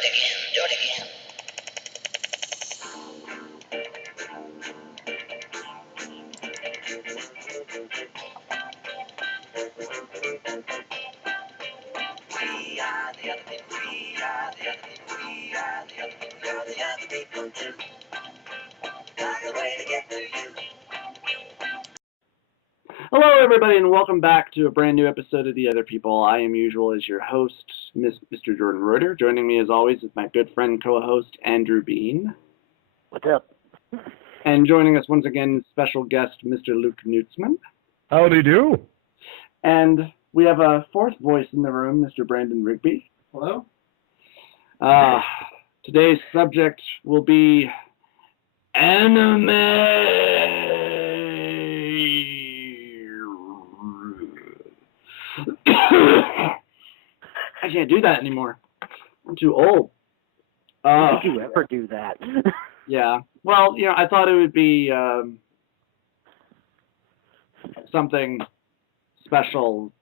it again, do it again. We are the other people, we are the other people, we are the other people, you're the other people too. Got the way to get to you. Hello, everybody, and welcome back to a brand new episode of The Other People. I am usual as your host, Mr. Jordan Royter. Joining me, as always, is my good friend, co-host, Andrew Bean. What's up? And joining us once again, special guest, Mr. Luke Nuetzmann. Howdy do. And we have a fourth voice in the room, Mr. Brandon Rigby. Hello? Today's subject will be anime. I can't do that anymore. I'm too old. Did you ever do that? Yeah. Well, I thought it would be something special.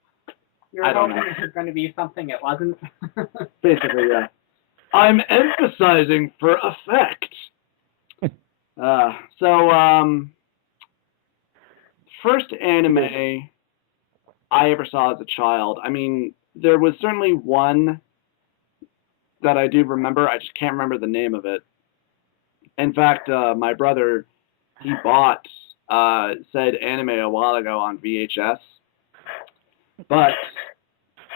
I don't know. It was going to be something it wasn't. Basically, yeah. I'm emphasizing for effect. First anime I ever saw as a child. I mean, there was certainly one that I do remember. I just can't remember the name of it. In fact, my brother, he bought said anime a while ago on VHS. But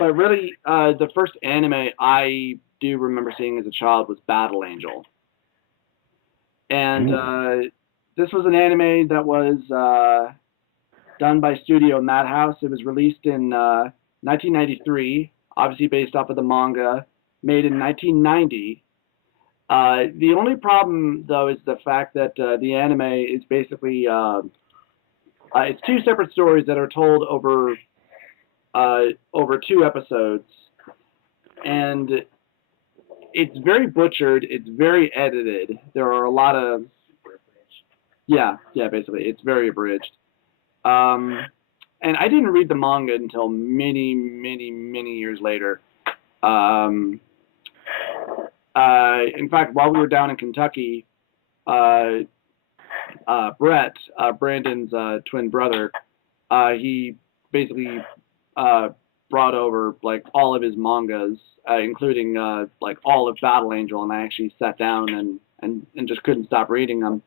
really, the first anime I do remember seeing as a child was Battle Angel. And this was an anime that was done by Studio Madhouse. It was released in 1993, obviously based off of the manga, made in 1990. The only problem, though, is the fact that the anime is basically it's two separate stories that are told over 2 episodes, and it's very butchered. It's very edited. There are a lot of basically it's very abridged. And I didn't read the manga until many years later. In fact, while we were down in Kentucky, Brett, Brandon's twin brother, he basically brought over like all of his mangas, including like all of Battle Angel, and I actually sat down and just couldn't stop reading them.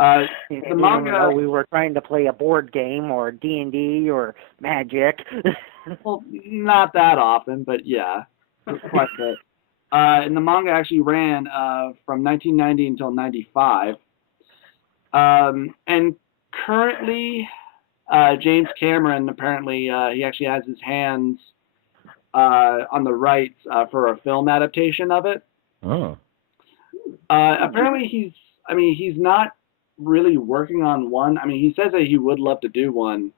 The manga. We were trying to play a board game or D&D or Magic. Well, not that often, but yeah, quite a bit. And the manga actually ran from 1990 until 95. And currently, James Cameron, apparently, he actually has his hands on the rights for a film adaptation of it. Oh. Apparently, he's not really working on one. I mean, he says that he would love to do one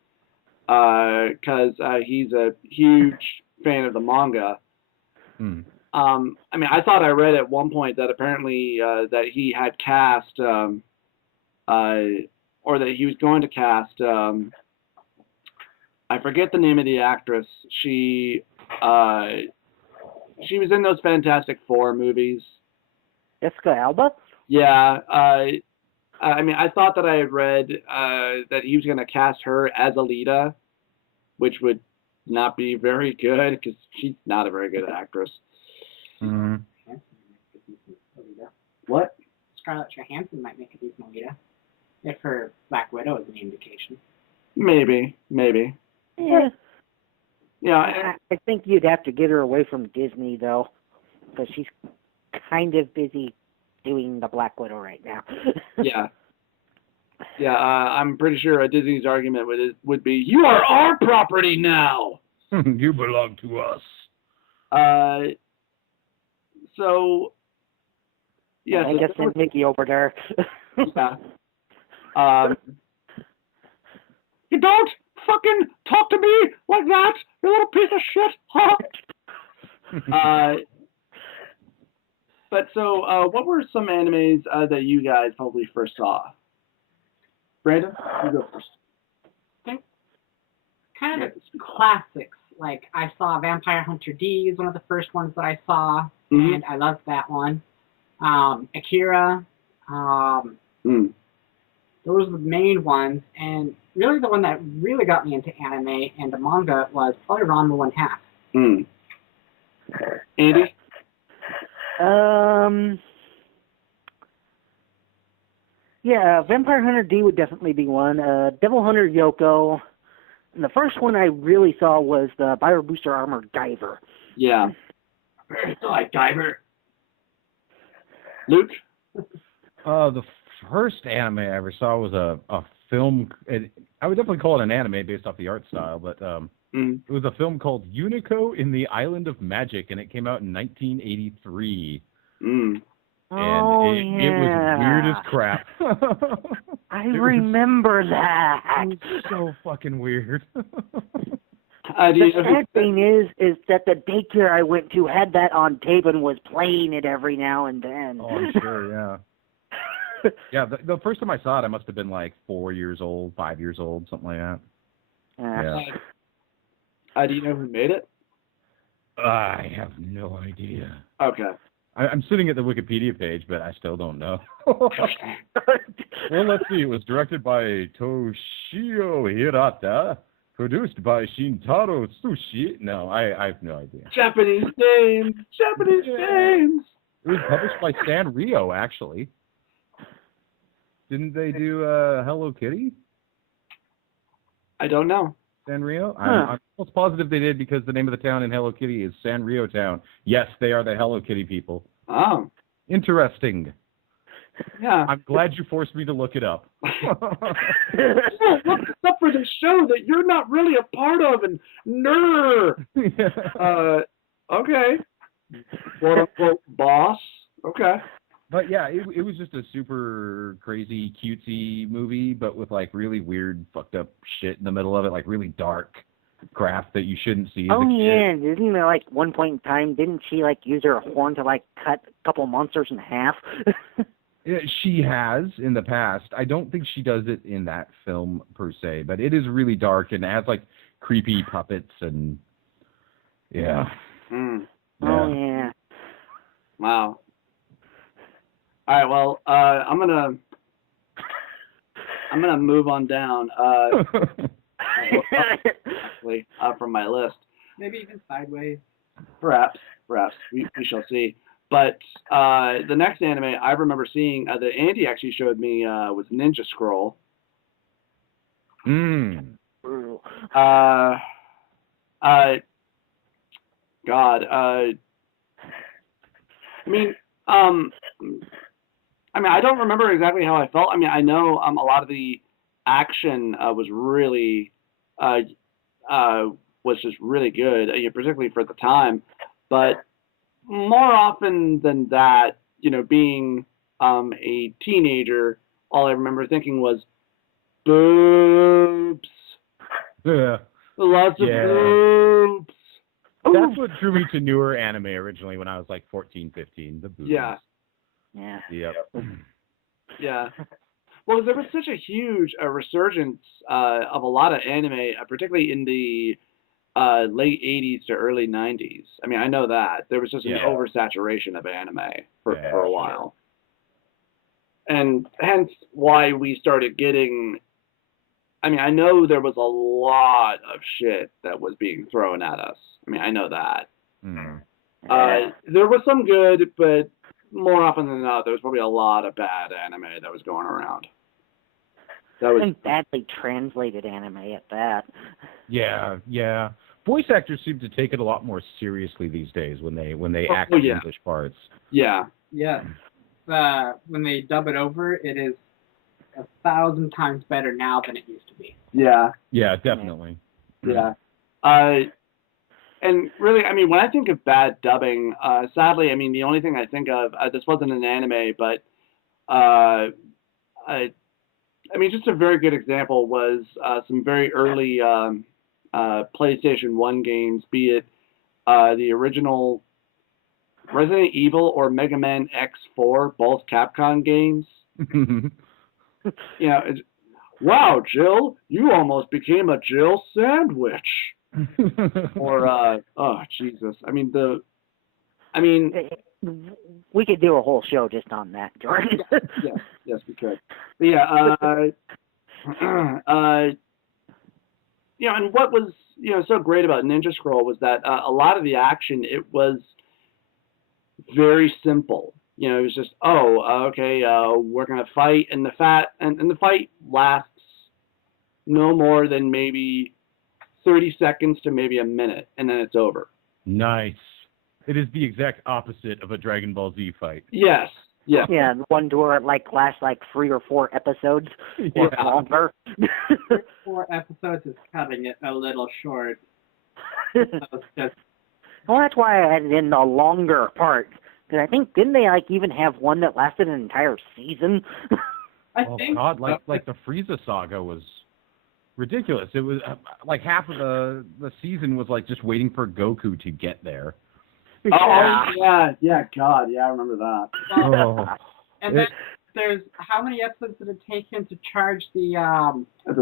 because he's a huge fan of the manga. I mean, I thought I read at one point that apparently that he had cast, or that he was going to cast, I forget the name of the actress. She was in those Fantastic Four movies. Jessica Alba? Yeah. I mean, I thought that I had read that he was going to cast her as Alita, which would not be very good because she's not a very good actress. Mm-hmm. What? Scarlett Johansson might make a decent Alita, if her Black Widow is any indication. Maybe. Yeah. Yeah. I think you'd have to get her away from Disney, though, because she's kind of busy doing the Black Widow right now. Yeah. Yeah, I'm pretty sure Disney's argument would be, you are our property now! You belong to us. So, yeah. I guess send Mickey over there. Yeah. You don't fucking talk to me like that, you little piece of shit! Huh? But so, what were some animes that you guys probably first saw? Brandon, you go first. Kind of classics like, I saw Vampire Hunter D is one of the first ones that I saw, Mhm. and I loved that one. Akira, those are the main ones, and really the one that really got me into anime and the manga was probably Ranma 1/2. Mm. Andy? Yeah, Vampire Hunter D would definitely be one. Devil Hunter Yoko. And the first one I really saw was the Booster Armor Guyver. Yeah. Like Guyver. Luke? The first anime I ever saw was a film. I would definitely call it an anime based off the art style, but it was a film called Unico in the Island of Magic, and it came out in 1983. Mm. And it was weird as crap. I remember that. It was so fucking weird. The sad thing is that the daycare I went to had that on tape and was playing it every now and then. Oh, I'm sure, yeah. Yeah, the first time I saw it, I must have been like 4 years old, 5 years old, something like that. Yeah. Do you know who made it? I have no idea. Okay. I'm sitting at the Wikipedia page, but I still don't know. Well, let's see. It was directed by Toshio Hirata, produced by Shintaro Tsushi. No, I have no idea. Japanese names! Japanese names! It was published by Sanrio, actually. Didn't they do Hello Kitty? I don't know. Sanrio? I'm almost positive they did because the name of the town in Hello Kitty is Sanrio Town. Yes, they are the Hello Kitty people. Oh. Interesting. Yeah. I'm glad you forced me to look it up. Look this up for the show that you're not really a part of, and okay. Quote unquote boss. Okay. But yeah, it was just a super crazy, cutesy movie, but with like really weird, fucked up shit in the middle of it, like really dark crap that you shouldn't see as a kid. Yeah, isn't there like one point in time, didn't she like use her horn to like cut a couple monsters in half? Yeah, she has in the past. I don't think she does it in that film per se, but it is really dark and it has like creepy puppets and yeah. Mm. Oh yeah. Wow. All right, well, I'm gonna move on down. Actually, from my list. Maybe even sideways. Perhaps we shall see. But the next anime I remember seeing that Andy actually showed me was Ninja Scroll. God. I don't remember exactly how I felt. I mean, I know a lot of the action was really was just really good, particularly for the time. But more often than that, being a teenager, all I remember thinking was boobs. Yeah. Lots of boobs. That's what drew me to newer anime originally when I was like 14, 15. The boobs. Yeah. Yep. Yeah. Well, there was such a huge resurgence of a lot of anime, particularly in the late 80s to early 90s. I mean, I know that. There was just an oversaturation of anime for a while. And hence why we started getting... I mean, I know there was a lot of shit that was being thrown at us. I mean, I know that. There was some good, but more often than not, there was probably a lot of bad anime that was going around. And badly translated anime at that. Yeah. Voice actors seem to take it a lot more seriously these days when they act in English parts. Yeah. Yeah. When they dub it over, it is 1,000 times better now than it used to be. Yeah. Yeah, definitely. Yeah. And really, I mean, when I think of bad dubbing, sadly, I mean, the only thing I think of, this wasn't an anime, but I mean, just a very good example was some very early PlayStation 1 games, be it the original Resident Evil or Mega Man X4, both Capcom games. Wow, Jill, you almost became a Jill sandwich. Or oh Jesus, We could do a whole show just on that, Jordan. yes, we could. But yeah, and what was so great about Ninja Scroll was that a lot of the action, it was very simple. It was just okay, we're gonna fight, and the fight lasts no more than maybe 30 seconds to maybe a minute, and then it's over. Nice. It is the exact opposite of a Dragon Ball Z fight. Yes. Yeah. Yeah, the one where it lasts 3 or 4 episodes or longer. 4 episodes is cutting it a little short. Well, that's why I added in the longer part. Because I think, didn't they even have one that lasted an entire season? I think God, like the Frieza saga was ridiculous. It was like half of the season was just waiting for Goku to get there. God, yeah, I remember that. And then there's how many episodes did it take him to charge the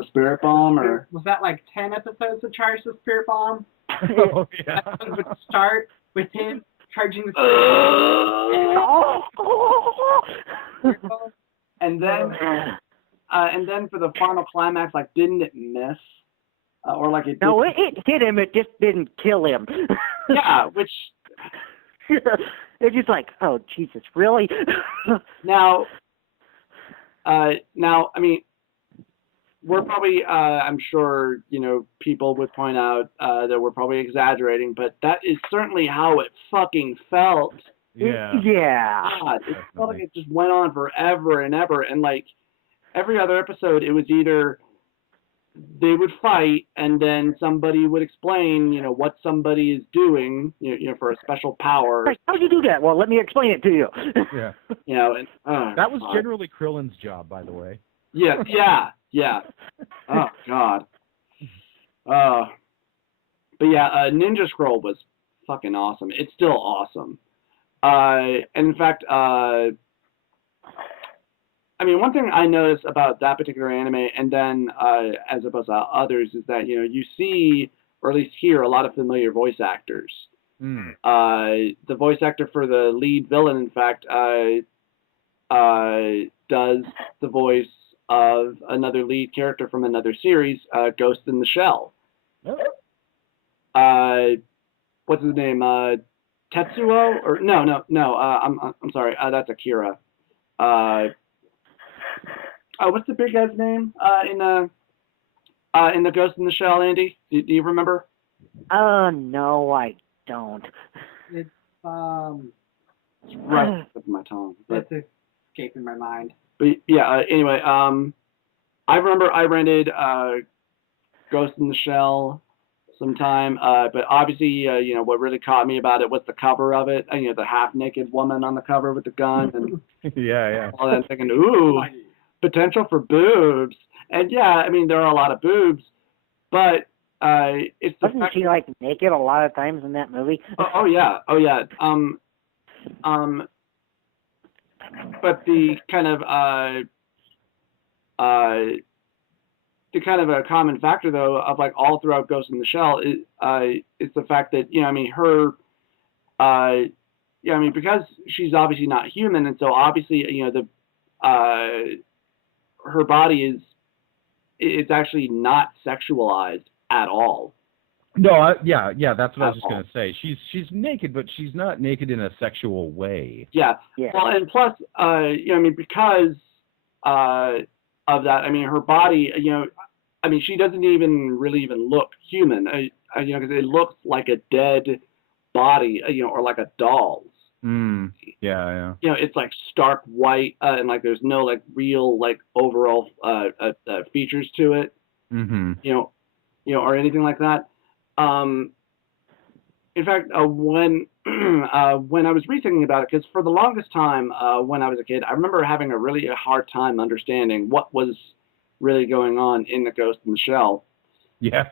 Spirit Bomb, or was that 10 episodes to charge the Spirit Bomb? Oh yeah. That would start with him charging the Spirit Bomb. And then for the final climax, didn't it miss? Or it did? No, it hit him. It just didn't kill him. Yeah, which. It's just oh Jesus, really? Now, we're probably, I'm sure, people would point out that we're probably exaggerating, but that is certainly how it fucking felt. Yeah. Yeah. God, it felt like it just went on forever and ever, and every other episode, it was either they would fight, and then somebody would explain, what somebody is doing, for a special power. How'd you do that? Well, let me explain it to you. Yeah. That was generally Krillin's job, by the way. Yeah. Oh God. But yeah, Ninja Scroll was fucking awesome. It's still awesome. And in fact, one thing I noticed about that particular anime, and then as opposed to others, is that you see, or at least hear, a lot of familiar voice actors. The voice actor for the lead villain, in fact, does the voice of another lead character from another series, Ghost in the Shell. What's his name? Tetsuo? Or no. I'm sorry. That's Akira. What's the big guy's name in the Ghost in the Shell, Andy? Do you remember? No, I don't. It's It's right on the tip of my tongue. But, it's escaping my mind. But yeah. Anyway, I remember I rented Ghost in the Shell sometime. But obviously, what really caught me about it was the cover of it. The half-naked woman on the cover with the gun and yeah. all that, thinking, ooh, potential for boobs. And yeah, there are a lot of boobs, but it's the Wasn't she naked a lot of times in that movie? Oh yeah. But the kind of a common factor, though, of all throughout Ghost in the Shell is the fact that her because she's obviously not human, and so obviously her body is actually not sexualized at all. No, yeah, that's what I was just gonna say. She's naked, but she's not naked in a sexual way. Yeah. Well, and plus, because of that, her body, she doesn't even really look human, because it looks like a dead body, or like a doll's. Yeah. It's stark white, and there's no real overall features to it. Or anything like that. In fact, when I was rethinking about it, because for the longest time when I was a kid, I remember having a really hard time understanding what was really going on in the Ghost in the Shell. Yeah.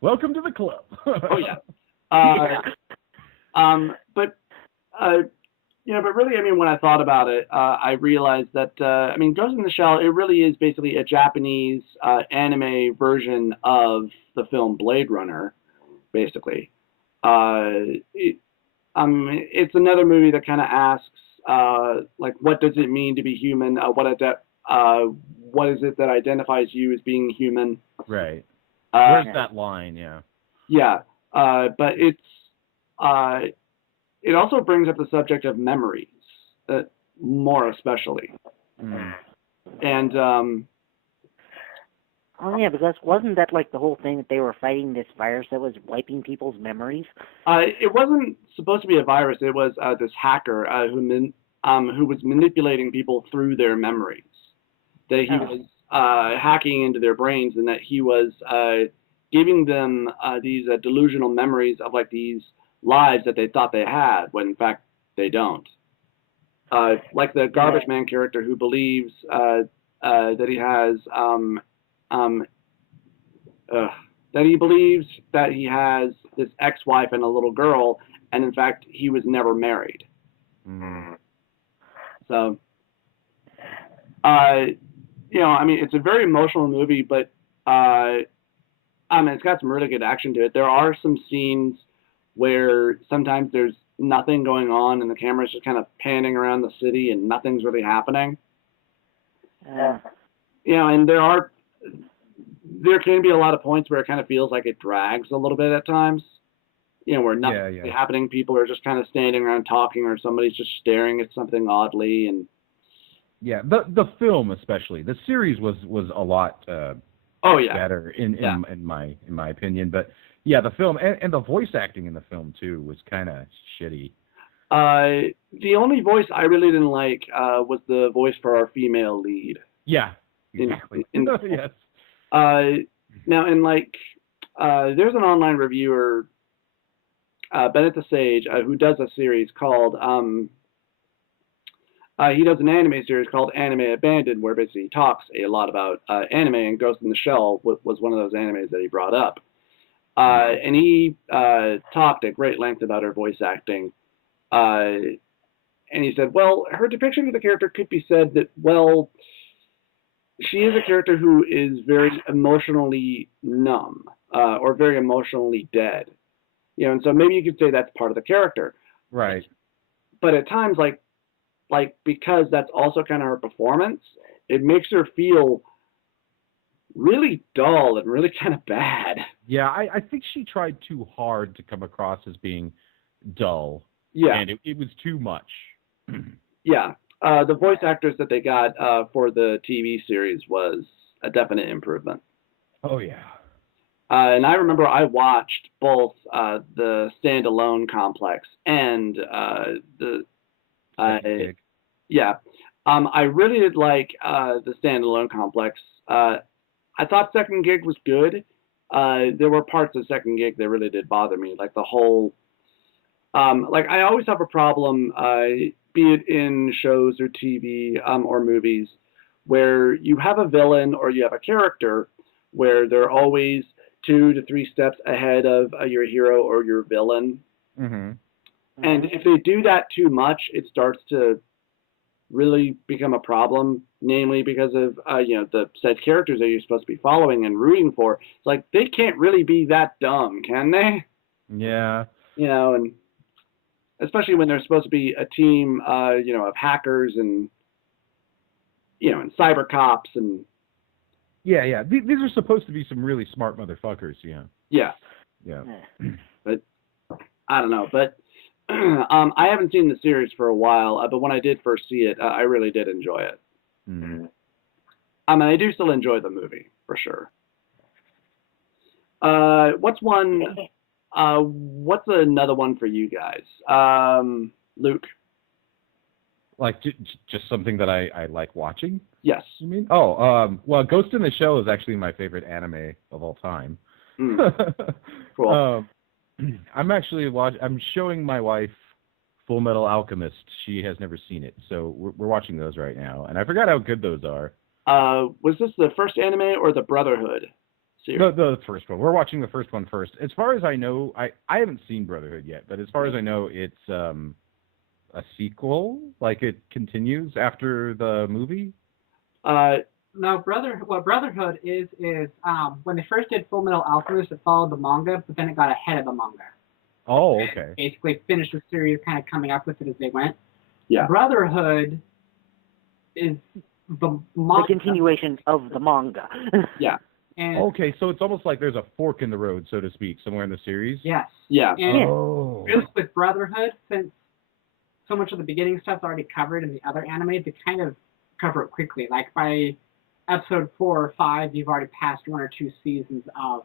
Welcome to the club. Oh yeah. But Yeah, but really, I mean, when I thought about it, I realized that, I mean, Ghost in the Shell, it really is basically a Japanese anime version of the film Blade Runner, basically. It, it's another movie that kind of asks, like, what does it mean to be human? What is it that identifies you as being human? Right. Where's that line? Yeah. Yeah, but it also brings up the subject of memories, more especially. Mm. And Oh yeah, because wasn't that like the whole thing that they were fighting this virus that was wiping people's memories? it wasn't supposed to be a virus. It was this hacker who was manipulating people through their memories. That he was hacking into their brains, and that he was giving them these delusional memories of like these lives that they thought they had, when in fact they don't. Like the Garbage Man character who believes that he has that he believes that he has this ex-wife and a little girl, and in fact he was never married. Mm. So, you know, I mean, it's a very emotional movie, but I mean, it's got some really good action to it. There are some scenes where sometimes there's nothing going on and the camera's just kind of panning around the city and nothing's really happening. You know, and there can be a lot of points where it kind of feels like it drags a little bit at times. You know, where nothing's really happening, people are just kind of standing around talking, or somebody's just staring at something oddly. And yeah, the film especially. The series was a lot better in my opinion, but yeah, the film and the voice acting in the film too was kind of shitty. The only voice I really didn't like was the voice for our female lead. Yeah, exactly. Yes. Now, in like, there's an online reviewer, Bennett the Sage, who does a series called, he does an anime series called Anime Abandoned, where basically he talks a lot about anime, and Ghost in the Shell was one of those animes that he brought up. And he talked at great length about her voice acting. And he said, well, her depiction of the character could be said that, well, she is a character who is very emotionally numb, or very emotionally dead. You know, and so maybe you could say that's part of the character. Right. But at times, like because that's also kind of her performance, it makes her feel really dull and really kind of bad. Yeah, I think she tried too hard to come across as being dull. Yeah. And it was too much. Yeah. The voice actors that they got for the TV series was a definite improvement. Oh, yeah. And I remember I watched both the Standalone Complex and the... yeah. I really did like the Standalone Complex. I thought Second Gig was good. There were parts of Second Gig that really did bother me, like the whole... like, I always have a problem, be it in shows or TV or movies, where you have a villain or you have a character where they're always 2 to 3 steps ahead of your hero or your villain. Mm-hmm. And if they do that too much, it starts to really become a problem, namely because of, you know, the said characters that you're supposed to be following and rooting for. It's like, they can't really be that dumb, can they? Yeah. You know, and especially when they're supposed to be a team, you know, of hackers and, you know, and cyber cops and... Yeah. These are supposed to be some really smart motherfuckers, yeah. Yeah. Yeah. But, I don't know, but... I haven't seen the series for a while, but when I did first see it, I really did enjoy it. Mm-hmm. I mean, I do still enjoy the movie, for sure. What's another one for you guys? Luke? Like, just something that I like watching? Yes. You mean? Oh, well, Ghost in the Shell is actually my favorite anime of all time. Cool. I'm showing my wife Full Metal Alchemist. She has never seen it, so we're watching those right now, and I forgot how good those are. Was this the first anime or the Brotherhood series? The first one. We're watching the first one first. As far as I know, I haven't seen Brotherhood yet, but as far as I know, it's a sequel? Like it continues after the movie? No, Brotherhood is when they first did Full Metal Alchemist, it followed the manga, but then it got ahead of the manga. Oh, okay. Basically finished the series, kind of coming up with it as they went. Yeah. Brotherhood is the manga. The continuation of the manga. Yeah. And Okay, so it's almost like there's a fork in the road, so to speak, somewhere in the series? yes. Yeah. And Oh. with Brotherhood, since so much of the beginning stuff's already covered in the other anime, they kind of cover it quickly. Like by episode 4 or 5, you've already passed 1 or 2 seasons of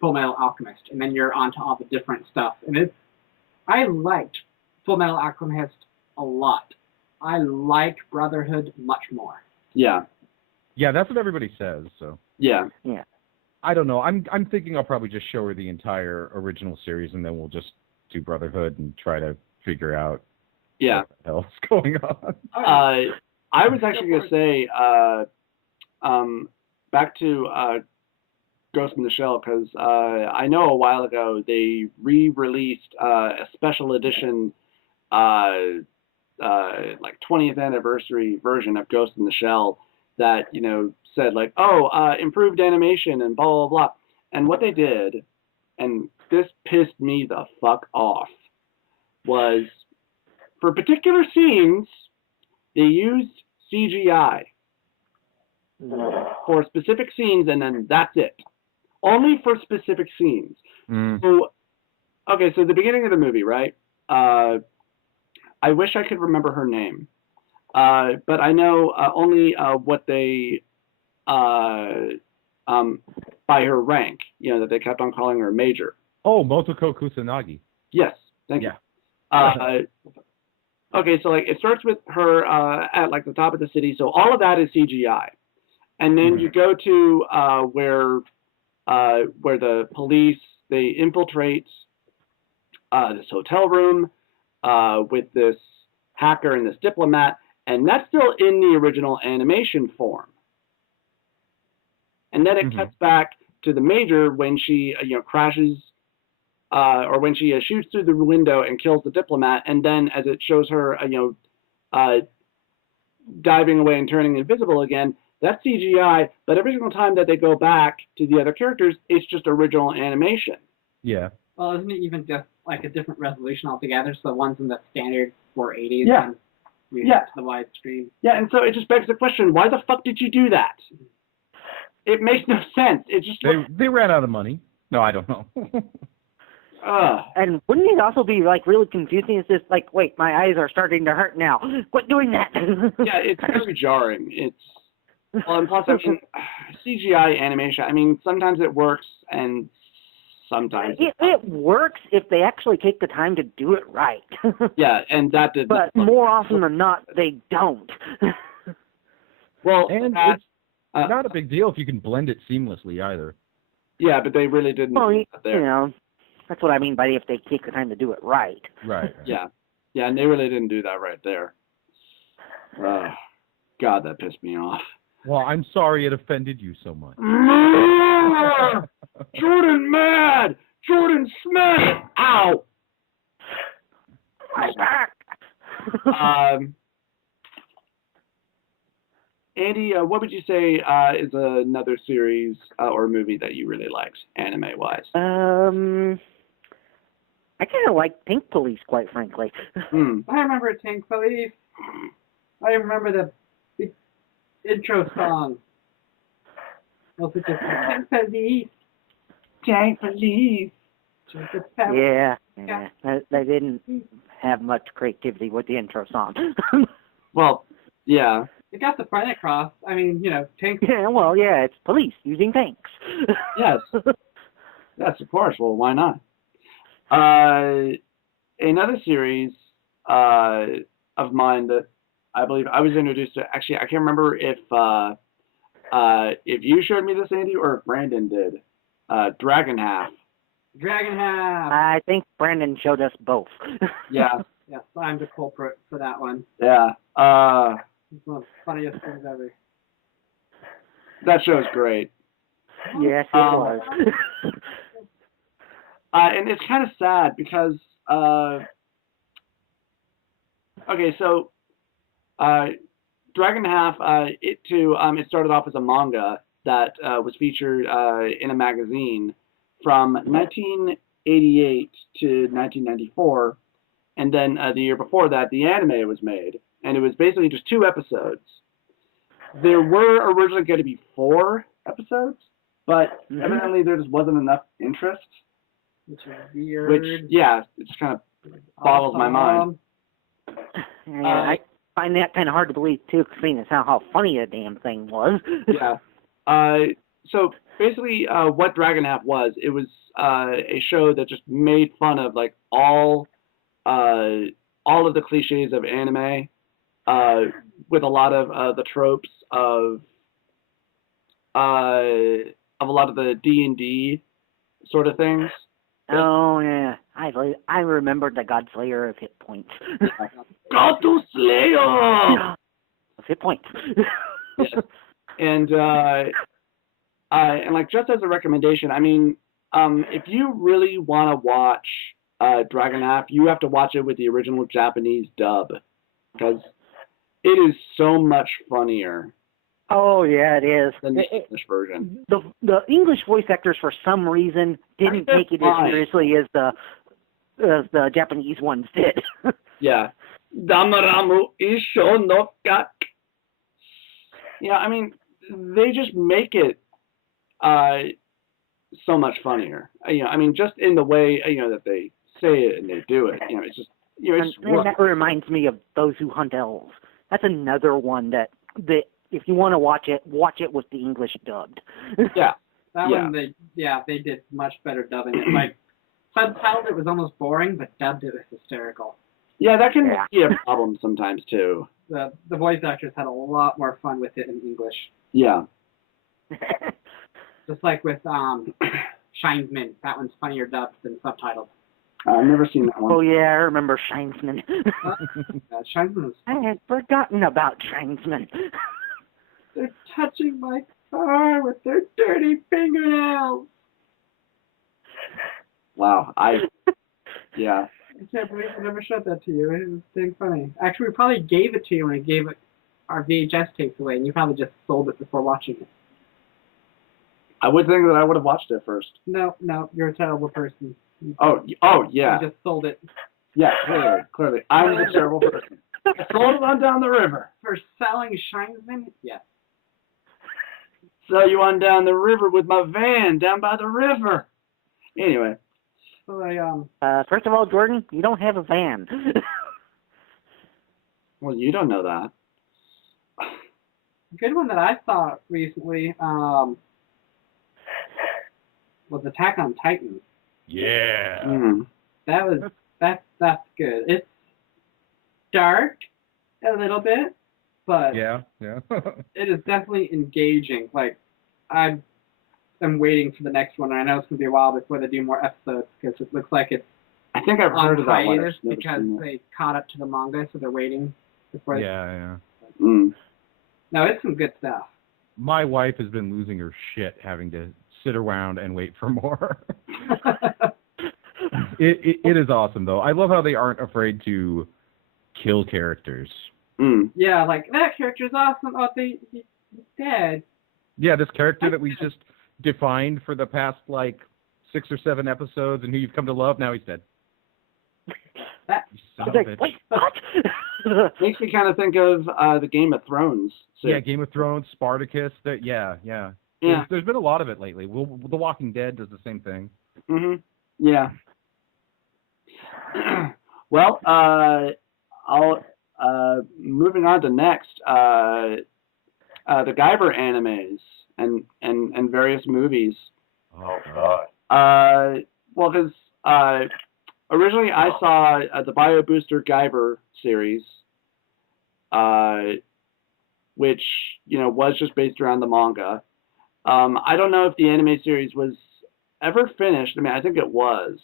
Full Metal Alchemist, and then you're on to all the different stuff. And I liked Full Metal Alchemist a lot. I like Brotherhood much more. Yeah. Yeah, that's what everybody says, so. Yeah. Yeah. I don't know. I'm thinking I'll probably just show her the entire original series, and then we'll just do Brotherhood and try to figure out Yeah. what the hell's going on. I was actually going to say, back to Ghost in the Shell, because I know a while ago they re-released a special edition, like 20th anniversary version of Ghost in the Shell that, you know, said like, improved animation and blah, blah, blah. And what they did, and this pissed me the fuck off, was for particular scenes, they used CGI for specific scenes, and then that's it. Only for specific scenes. Mm. So, okay, so the beginning of the movie, right? I wish I could remember her name, but I know only what they, by her rank, you know, that they kept on calling her Major. Oh, Motoko Kusanagi. Yes, thank you. Yeah. Okay, so like it starts with her at like the top of the city, so all of that is CGI, and then you go to where the police, they infiltrate this hotel room with this hacker and this diplomat, and that's still in the original animation form. And then it cuts back to the Major when she crashes. Or when she shoots through the window and kills the diplomat, and then as it shows her, diving away and turning invisible again, that's CGI. But every single time that they go back to the other characters, it's just original animation. Yeah. Well, isn't it even just like a different resolution altogether? So the ones in the standard 480s Yeah. and we get to the widescreen. Yeah, and so it just begs the question: why the fuck did you do that? It makes no sense. It just They ran out of money. No, I don't know. And wouldn't it also be like really confusing? It's just like, wait, my eyes are starting to hurt now. Quit doing that. Yeah, it's very jarring. And plus, I mean, CGI animation. I mean, sometimes it works, and sometimes it works if they actually take the time to do it right. Yeah, and that did. But more often than not, they don't. Well, and it's not a big deal if you can blend it seamlessly either. Yeah, but they really didn't. Well, do that there. you know, that's what I mean by if they take the time to do it right. Right. Yeah, and they really didn't do that right there. God, that pissed me off. Well, I'm sorry it offended you so much. Jordan mad! Jordan smash! Ow! My back! Andy, what would you say is another series or movie that you really liked, anime-wise? I kind of like Pink Police, quite frankly. I remember Tank Police. I remember the intro song. Was it just Tank Police? Tank Police. Yeah. They didn't have much creativity with the intro song. Well, yeah. It got the point across. I mean, tanks. Yeah, well, yeah, it's police using tanks. Yes. Yes, of course. Well, why not? Another series of mine that I believe I was introduced to. Actually, I can't remember if you showed me this, Andy, or if Brandon did. Dragon Half. Dragon Half. I think Brandon showed us both. Yeah. Yes, I'm the culprit for that one. Yeah. It's one of the funniest things ever. That show's great. Yes, it was. And it's kind of sad because Okay, so Dragon Half, it started off as a manga that was featured in a magazine from 1988 to 1994, and then the year before that, the anime was made, and it was basically just 2 episodes. There were originally going to be 4 episodes, but evidently there just wasn't enough interest. Which is weird. Which, yeah, it just kind of boggles my mind. Yeah, I find that kind of hard to believe, too, seeing as how funny the damn thing was. Yeah. So basically, what Dragon Half was, it was a show that just made fun of like all of the cliches of anime, with a lot of the tropes of a lot of the D&D sort of things. Oh yeah, I remembered the God Slayer of hit points. God Slayer of hit points. Yes. And like just as a recommendation, I mean, if you really want to watch Dragon Half, you have to watch it with the original Japanese dub, because it is so much funnier. Oh yeah, it is. Than the English version. The English voice actors, for some reason, didn't take it as seriously as the Japanese ones did. Yeah. Damaramu isho no ka. Yeah, I mean, they just make it so much funnier. I mean, just in the way that they say it and they do it. It's just and that reminds me of Those Who Hunt Elves. That's another one that if you want to watch it with the English dubbed. Yeah. That one, they did much better dubbing it. Like, subtitled, it was almost boring, but dubbed it was hysterical. Yeah, that can be a problem sometimes, too. The voice actors had a lot more fun with it in English. Yeah. Just like with Shinesman. That one's funnier dubbed than subtitled. I've never seen that one. Oh, yeah, I remember Shinesman. Shinesman was... I had forgotten about Shinesman. They're touching my car with their dirty fingernails. Wow, yeah. I can't believe I never showed that to you. It was dang funny. Actually, we probably gave it to you when I gave it our VHS tapes away, and you probably just sold it before watching it. I would think that I would have watched it first. No, you're a terrible person. Oh, yeah. You just sold it. Yeah, clearly. I'm a terrible person. I sold it on down the river. For selling Shinesman? Yes. Sell you on down the river with my van down by the river. Anyway. So I, first of all, Jordan, you don't have a van. Well, you don't know that. A good one that I saw recently was Attack on Titan. Yeah. That's good. It's dark a little bit, but yeah. it is definitely engaging. Like, I'm waiting for the next one, and I know it's going to be a while before they do more episodes, because it looks like it's I think I've heard of that one. hiatus because they caught up to the manga, so they're waiting before. Yeah. No, it's some good stuff. My wife has been losing her shit having to sit around and wait for more. It is awesome, though. I love how they aren't afraid to kill characters. Yeah, like, that character's awesome. Oh, he's dead. Yeah, this character that we just defined for the past, 6 or 7 episodes and who you've come to love, now he's dead. You son of a bitch. Wait, what? Makes me kind of think of the Game of Thrones. So. Yeah, Game of Thrones, Spartacus. Yeah. There's been a lot of it lately. The Walking Dead does the same thing. Yeah. Well, I'll moving on to next, the Guyver animes and various movies. Oh God. Well, because originally I saw the Booster Guyver series, which was just based around the manga. I don't know if the anime series was ever finished. I mean, I think it was.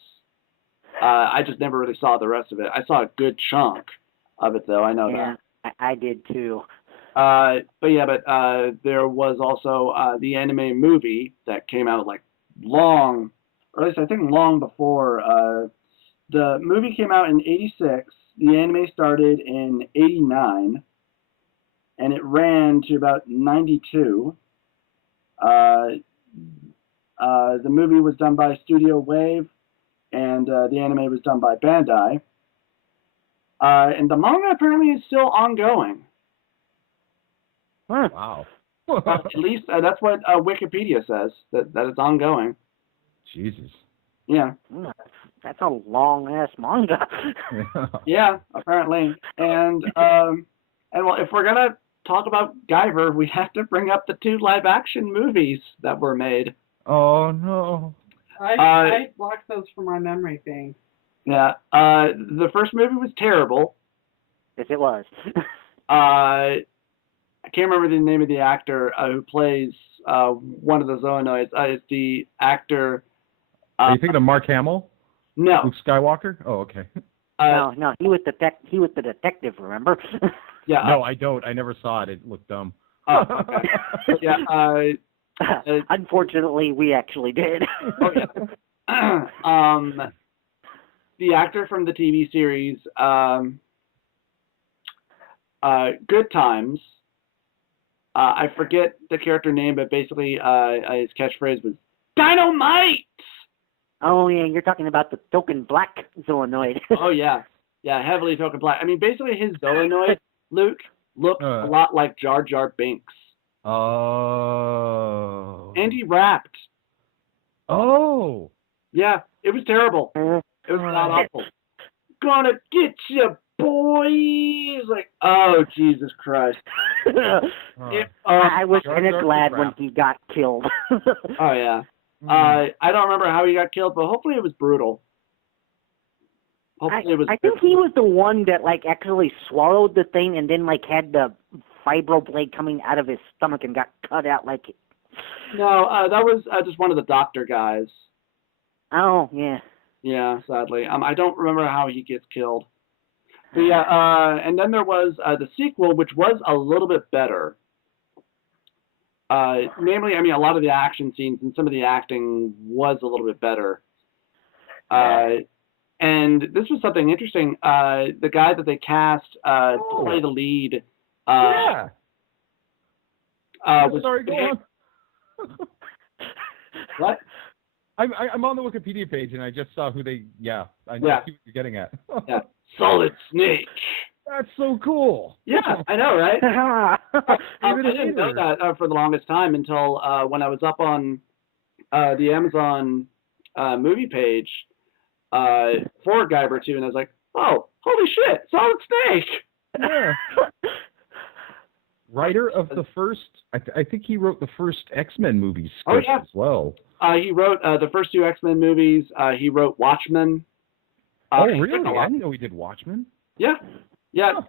I just never really saw the rest of it. I saw a good chunk of it, though. I know that. Yeah, I did too. But there was also the anime movie that came out long, or at least I think long before. The movie came out in '86, the anime started in '89, and it ran to about '92. The movie was done by Studio Wave, and the anime was done by Bandai. And the manga apparently is still ongoing. Wow. At least that's what Wikipedia says, that it's ongoing. Jesus. Yeah. That's a long-ass manga. Yeah, apparently. And well, if we're going to talk about Guyver, we have to bring up the 2 live-action movies that were made. Oh, no. I blocked those from my memory thing. Yeah. The first movie was terrible. Yes, it was. I can't remember the name of the actor who plays one of the Zoonoids. It's the actor... Are you thinking of Mark Hamill? No. Luke Skywalker? Oh, okay. No, he was the detective, remember? Yeah. No, I don't. I never saw it. It looked dumb. Oh, okay. Yeah. Unfortunately, we actually did. The actor from the TV series Good Times. I forget the character name, but basically his catchphrase was "Dynamite." Oh yeah, you're talking about the token black Zoonoid. Oh yeah, heavily token black. I mean, basically his Zoonoid, Luke, looked a lot like Jar Jar Binks. Oh. And he rapped. Oh. Yeah, it was terrible. It was not awful. Gonna get you, boys! Like, oh, Jesus Christ. I was kind of glad when he got killed. Oh, yeah. I don't remember how he got killed, but hopefully it was brutal. Hopefully it was. I think he was the one that, like, actually swallowed the thing and then, like, had the vibroblade coming out of his stomach and got cut out, like... No, that was just one of the doctor guys. Oh, yeah. Yeah, sadly. I don't remember how he gets killed. But yeah, and then there was the sequel, which was a little bit better. Namely, I mean, a lot of the action scenes and some of the acting was a little bit better. And this was something interesting. The guy that they cast to play the lead was... Sorry, go on. What? I'm on the Wikipedia page, and I just saw who they... Yeah, I know what you're getting at. Yeah, Solid Snake. That's so cool. Yeah, I know, right? I didn't know that for the longest time until when I was up on the Amazon movie page for Guyver 2, and I was like, oh, holy shit, Solid Snake! Yeah. Writer of the first, I think he wrote the first X-Men movie script as well. He wrote the first 2 X-Men movies. He wrote Watchmen. Oh, really? I didn't know he did Watchmen. Yeah. Yeah.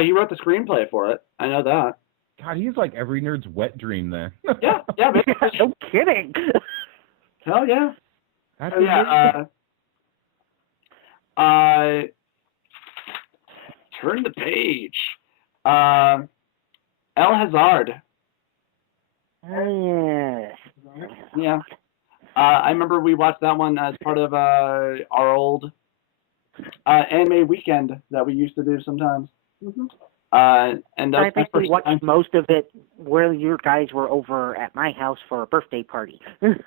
He wrote the screenplay for it. I know that. God, he's like every nerd's wet dream there. Yeah, no kidding. Hell yeah. That's turn the page. El Hazard. Yeah. I remember we watched that one as part of our old anime weekend that we used to do sometimes. Mm-hmm. And I think we watched most of it where you guys were over at my house for a birthday party.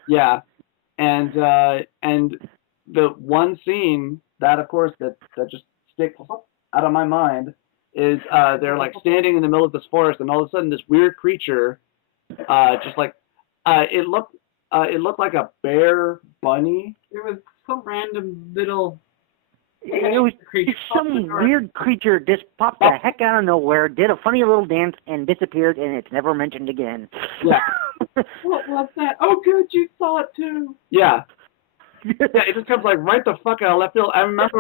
Yeah. And the one scene that, of course, that just sticks out of my mind is they're like standing in the middle of this forest, and all of a sudden this weird creature, just like it looked like a bear bunny. It was some random little. It was some weird creature just popped the heck out of nowhere, did a funny little dance, and disappeared, and it's never mentioned again. Yeah. What was that? Oh, good, you saw it too. Yeah. Yeah, it just comes like right the fuck out of left field. I remember,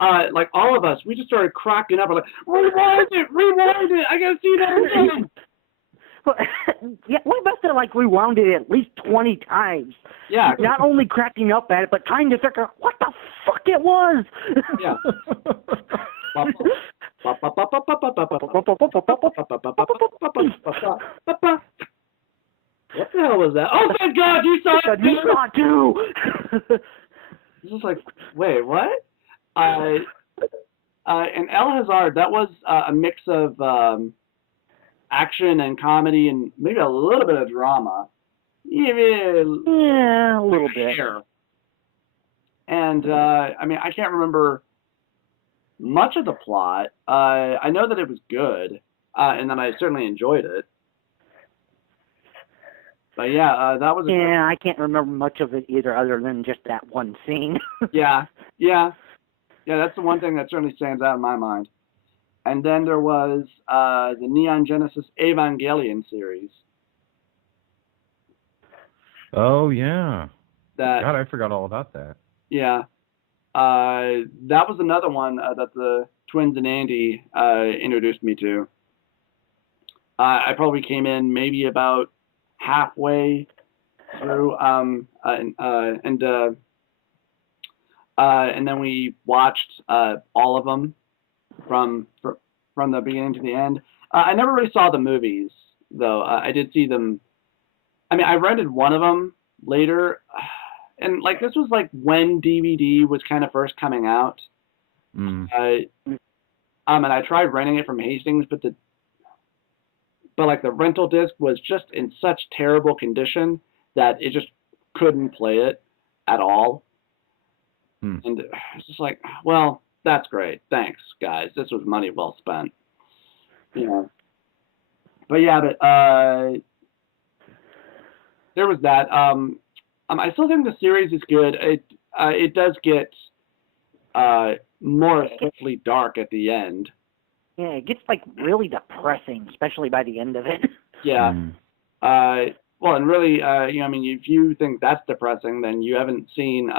like all of us, we just started cracking up. We're like, rewind it! I gotta see that again. Yeah, we must have like rewound it at least 20 times. Yeah. Not only cracking up at it, but trying to figure out what the fuck it was. Yeah. What the hell was that? Oh, thank God, you saw it! You saw it too! It's just like, wait, what? and El Hazard, that was a mix of action and comedy and maybe a little bit of drama. Yeah, a little bit. And I mean, I can't remember much of the plot. I know that it was good, and that I certainly enjoyed it. But yeah, that was. I can't remember much of it either, other than just that one scene. Yeah. That's the one thing that certainly stands out in my mind. And then there was the Neon Genesis Evangelion series. Oh yeah. God, I forgot all about that. Yeah. That was another one that the twins and Andy introduced me to. I probably came in maybe about halfway through, and then we watched all of them from the beginning to the end. I never really saw the movies though. I did see them. I mean, I rented one of them later, and like this was like when DVD was kind of first coming out. And I tried renting it from Hastings, but like the rental disc was just in such terrible condition that it just couldn't play it at all. And it's just like, well, that's great. Thanks, guys. This was money well spent. You know. But yeah, there was that. I still think the series is good. It does get more especially dark at the end. Yeah, it gets like really depressing, especially by the end of it. Yeah. Well, and really, I mean, if you think that's depressing, then you haven't seen.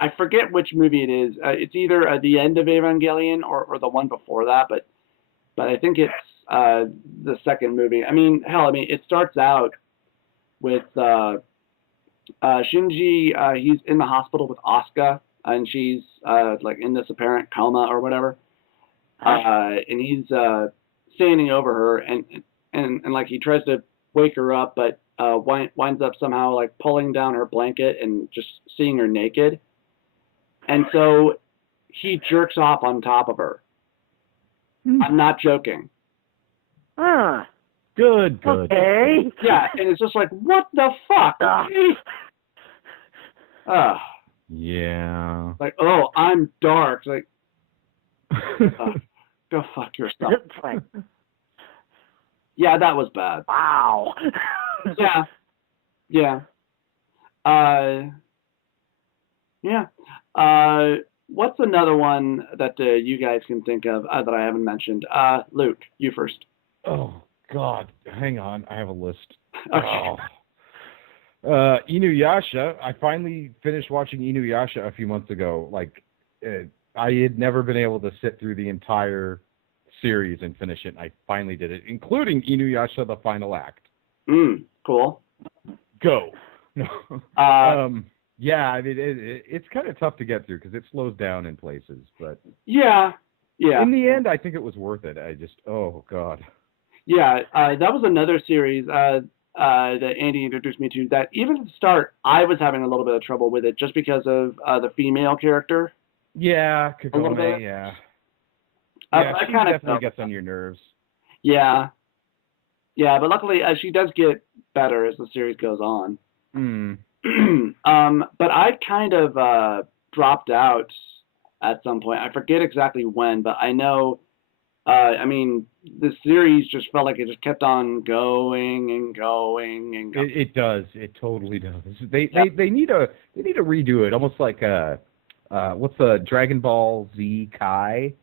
I forget which movie it is. It's either the end of Evangelion or the one before that, but I think it's the second movie. I mean, hell, it starts out with Shinji. He's in the hospital with Asuka, and she's like in this apparent coma or whatever. And he's standing over her, and like he tries to wake her up, but winds up somehow like pulling down her blanket and just seeing her naked. And so he jerks off on top of her. I'm not joking. Good. Okay. Yeah, and it's just like, what the fuck? Yeah. Like, oh, I'm dark. Like, go fuck yourself. Yeah, that was bad. Wow. Yeah. What's another one that you guys can think of that I haven't mentioned? Luke, you first. Oh, God. Hang on. I have a list. Okay. Inuyasha. I finally finished watching Inuyasha a few months ago. Like, I had never been able to sit through the entire series and finish it. And I finally did it, including Inuyasha, the final act. Cool. Go. Yeah, I mean, it's kind of tough to get through because it slows down in places. But yeah. In the end, I think it was worth it. Oh, God. Yeah, that was another series that Andy introduced me to that even at the start, I was having a little bit of trouble with it just because of the female character. Yeah, a little bit. Yeah. She kind of definitely gets on your nerves. Yeah, but luckily she does get better as the series goes on. But I kind of dropped out at some point. I forget exactly when, but I know. I mean, the series just felt like it just kept on going and going and going. It does. It totally does. They need to redo it, almost like what's the Dragon Ball Z Kai,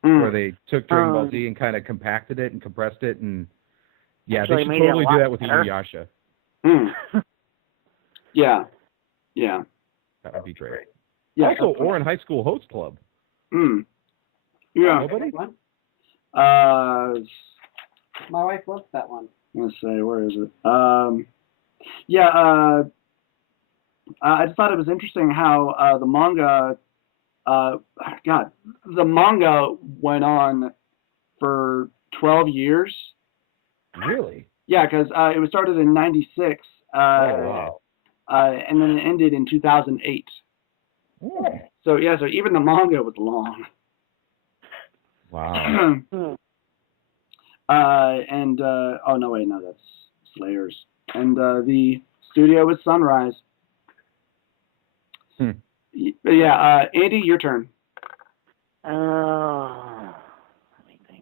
where they took Dragon Ball Z and kind of compacted it and compressed it, and they should totally do that with Inuyasha. Yeah. That would be great. Yeah. Also, Orin High School Host Club. Yeah. Nobody? My wife loves that one. Let's say, where is it? I just thought it was interesting how the manga, the manga went on for 12 years. Really? Yeah, because it was started in 96. Wow. And then it ended in 2008. Oh. So even the manga was long. Wow. Oh no, wait, no, that's Slayers. And the studio is Sunrise. Yeah, Andy, your turn.